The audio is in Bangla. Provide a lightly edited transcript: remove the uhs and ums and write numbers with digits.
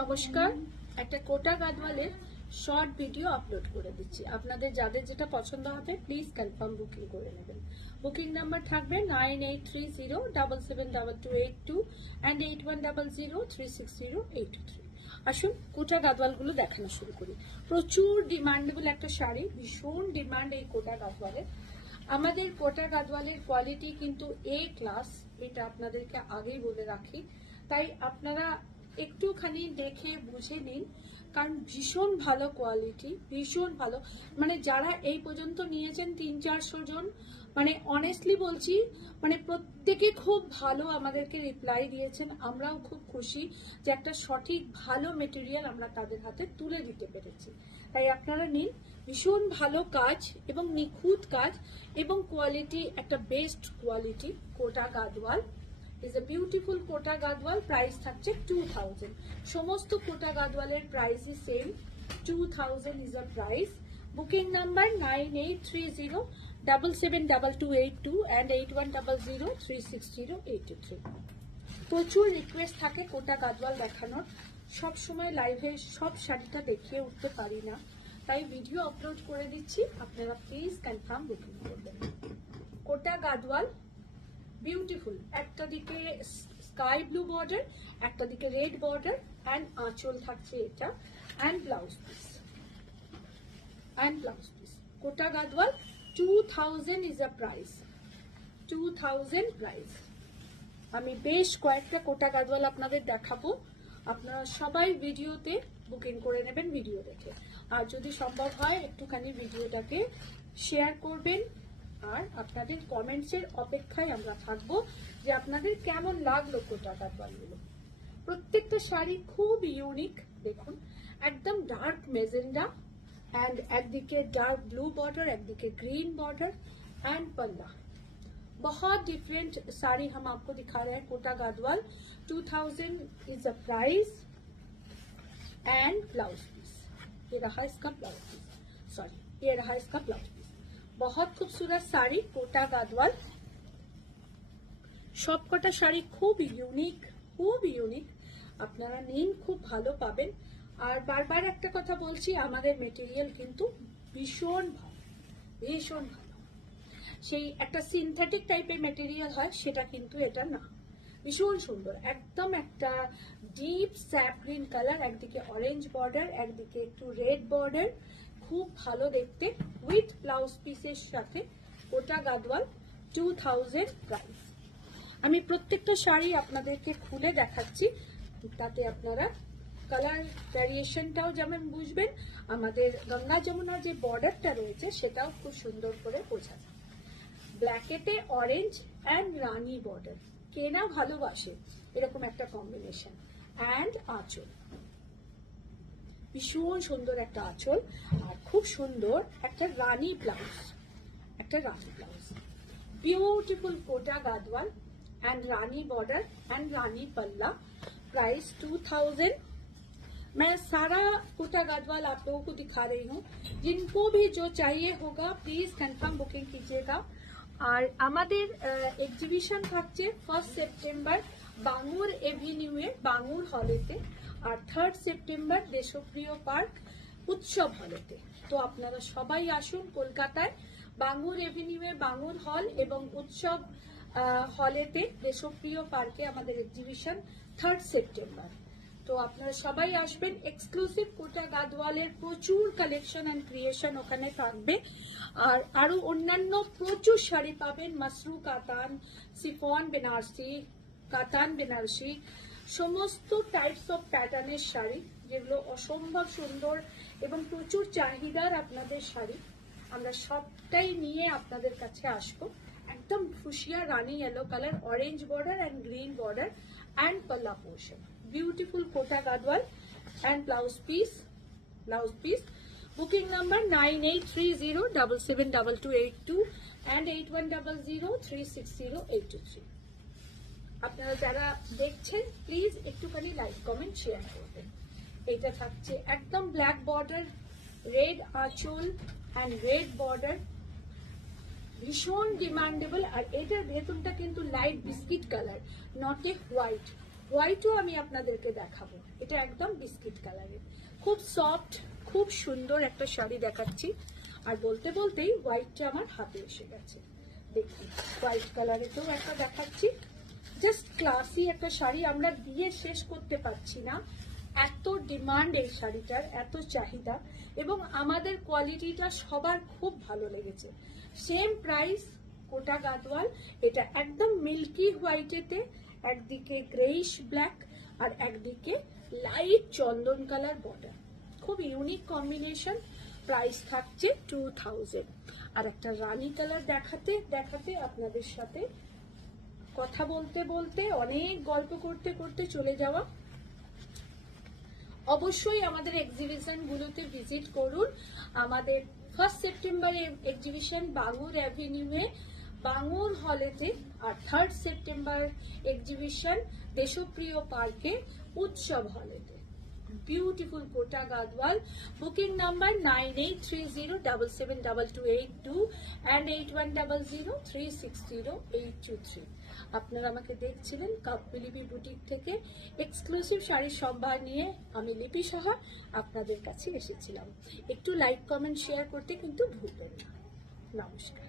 নমস্কার, একটা কোটা গাদওয়ালের শর্ট ভিডিও আপলোড করে দিচ্ছি। আপনাদের যাদের যেটা পছন্দ হবে প্লিজ কনফার্ম বুকিং করে নেবেন। বুকিং নাম্বার থাকবে 9830772282 and 8100360823। আসুন কোটা গাদওয়ালগুলো দেখানো শুরু করি। প্রচুর ডিমান্ডেবল একটা শাড়ি, ভীষণ ডিমান্ড এই কোটা গাদওয়ালের। আমাদের কোটা গাদওয়ালের কোয়ালিটি কিন্তু এ ক্লাস, এটা আপনাদেরকে আগেই বলে রাখি। তাই আপনারা একটুখানি দেখে বুঝে নিন, কারণ ভীষণ ভালো কোয়ালিটি, ভীষণ ভালো। মানে যারা এই পর্যন্ত নিয়েছেন 300-400 জন, মানে অনেস্টলি বলছি, মানে প্রত্যেকে খুব ভালো আমাদেরকে রিপ্লাই দিয়েছেন। আমরাও খুব খুশি যে একটা সঠিক ভালো মেটেরিয়াল আমরা তাদের হাতে তুলে দিতে পেরেছি। তাই আপনারা নিন, ভীষণ ভালো কাজ এবং নিখুঁত কাজ এবং কোয়ালিটি, একটা best quality Kota Gadwal. is a beautiful Kota Gadwal. Price থাকছে 2000। সমস্ত কোটা গাদওয়ালের প্রাইসই same, 2000 is a price. Booking number 9830772282 and 8100360823। প্রচুর রিকোয়েস্ট থাকে কোটা গাদওয়াল দেখানোর। সব সময় লাইভে সব শাড়িটা দেখিয়ে উঠতে পারি না, তাই ভিডিও আপলোড করে দিচ্ছি। আপনারা প্লিজ কনফার্ম বুকিং করবেন। কোটা গাদওয়াল বিউটিফুল, একটা দিকে স্কাই ব্লু বর্ডার, একটা দিকে রেড বর্ডার, অ্যান্ড আঁচল থাকছে এটা, and blouse piece, Kota Gadwal 2000 is a price, 2000 price. আমি বেশ কয়েকটা কোটা গাদওয়াল আপনাদের দেখাবো, আপনারা সবাই ভিডিওতে বুকিং করে নেবেন ভিডিও দেখে। আর যদি সম্ভব হয় একটুখানি ভিডিওটাকে শেয়ার করবেন, আর আপনাদের কমেন্টসের অপেক্ষায় আমরা থাকবো যে আপনাদের কেমন লাগলো কোটা গাদওয়ালগুলো। প্রত্যেকটা শাড়ি খুব ইউনিক। দেখুন, একদম ডার্ক মেজেন্ডা, এন্ড একদিকে ডার্ক ব্লু বর্ডার, একদিকে গ্रीन बॉर्डर एंड पल्ला। बहुत डिफरेंट साड़ी हम आपको दिखा रहे हैं। Kota Gadwal 2000 is a price and blouse piece. ये रहा इसका ब्लाउज पीस, सॉरी ये रहा इसका ब्लाउज पीस। बहुत खूबसूरत শাড়ি কোটা গাদওয়াল। সবকটা শাড়ি খুব ইউনিক, খুব ইউনিক। আপনারা নিন, খুব ভালো পাবেন। আর বারবার একটা কথা বলছি, আমাদের মেটেরিয়াল কিন্তু ভীষণ ভালো, ভীষণ ভালো। সেই একটা সিনথেটিক টাইপের মেটেরিয়াল হয়, সেটা কিন্তু এটা না। ভীষণ সুন্দর, একদম একটা ডিপ স্যাপ গ্রিন কালার, একদিকে অরেঞ্জ বর্ডার, একদিকে একটু রেড বর্ডার, খুব ভালো দেখতে, উইথ ব্লাউজ পিসের সাথে। কোটা গাদওয়াল 2000 প্রাইস। আমি প্রত্যেকটা শাড়ি আপনাদেরকে খুলে দেখাচ্ছি, তাতে আপনারা কালার ভ্যারিয়েশনটাও যেমন বুঝবেন, আমাদের গঙ্গা যমুনা যে বর্ডারটা রয়েছে সেটাও খুব সুন্দর করে বোঝা যায়। ব্ল্যাকেটে অরেঞ্জ অ্যান্ড রানী বর্ডার, কে না ভালোবাসে এরকম একটা কম্বিনেশন। অ্যান্ড আঁচল, ভীষণ সুন্দর একটা আঁচল, আর খুব সুন্দর একটা রানী ব্লাউজ, একটা রানী blouse. Beautiful Kota Gadwal and rani border and rani palla. Price 2000। मैं सारा कोटा गादवाल आप लोगों को दिखा रही हूँ। जिनको भी जो चाहिए होगा प्लीज कंफर्म बुकिंग कीजिएगा। और আমাদের এক্সিবিশন থাকছে 1 সেপ্টেম্বর বাঙুর এভিনিউয়ে, বাঙুর হলেতে, আর 3 সেপ্টেম্বর দেশপ্রিয় পার্ক উৎসব হলেতে। তো আপনারা সবাই আসুন কলকাতায়, বাঙুর এভিনিউয়ে বাঙুর হল এবং উৎসব হলেতে দেশপ্রিয় পার্কে আমাদের এক্সিবিশন 3 সেপ্টেম্বর। তো আপনারা সবাই আসবেন। এক্সক্লুসিভ কোটা গাদওয়ালের প্রচুর কালেকশন এন্ড ক্রিয়েশন ওখানে থাকবে। আর আরো অন্যান্য প্রচুর শাড়ি পাবেন, মাসরু কাতান, সিফন বেনারসি, কাতান বেনারসি, সমস্ত টাইপস অফ প্যাটার্নের শাড়ি, যেগুলো অসম্ভব সুন্দর এবং প্রচুর চাহিদার আপনাদের শাড়ি। আমরা সবটাই নিয়ে আপনাদের কাছে আসবো। একদম ফুসিয়া রানী yellow colour, orange border and green border and palla portion. Beautiful Kota Gadwal and blouse piece, booking number 9830772282 and 8100360823। আপনারা যারা দেখছেন প্লিজ একটুখানি লাইক কমেন্ট শেয়ার করবেন। এটা থাকছে একদম ব্ল্যাক বর্ডার, রেড আঁচল and red border, ভীষণ ডিমান্ডেবল। আর এটার ভেতরটা কিন্তু light biscuit colour, not a white, হোয়াইটও আমি আপনাদেরকে দেখাবো। এটা একদম বিস্কিট কালারের, খুব সফট, খুব সুন্দর একটা শাড়ি দেখাচ্ছি। আর বলতে বলতেই হোয়াইটটা আমার হাতে এসে গেছে। দেখুন হোয়াইট কালারেতেও একটা দেখাচ্ছি, জাস্ট ক্লাসি একটা শাড়ি। আমরা দিয়ে শেষ করতে পারছি না, এত ডিমান্ড এই শাড়িটার, এত চাহিদা, এবং আমাদের কোয়ালিটিটা সবার খুব ভালো লেগেছে। সেম প্রাইস, কোটা গাদওয়াল। এটা একদম মিল্কি হোয়াইটেতে, একদিকে গ্রেইশ ব্ল্যাক আর একদিকে লাইট চন্দন কালার বর্ডার, খুব ইউনিক কম্বিনেশন। প্রাইস থাকছে 2000। আর একটা রানী কালার দেখাতে দেখাতে আপনাদের সাথে কথা বলতে বলতে অনেক গল্প করতে করতে চলে যাওয়া। অবশ্যই আমাদের এক্সিবিশন গুলোতে ভিজিট করুন। আমাদের 1 সেপ্টেম্বর এক্সিবিশন বাঙুর অ্যাভিনিউয়ে বাঙুর হলেতে, আর 3 সেপ্টেম্বর এক্সিবিশন দেশপ্রিয় পার্কে উৎসব হলেতে। Beautiful Kota Gadwal. Booking number 9830772282 and 8100360823। আপনারা আমাকে দেখছিলেন কাপলিপি বুটিক থেকে এক্সক্লুসিভ শাড়ির সম্ভার নিয়ে আমি লিপি সাহা আপনাদের কাছে এসেছিলাম। একটু লাইক কমেন্ট শেয়ার করতে কিন্তু ভুলবেন না। নমস্কার।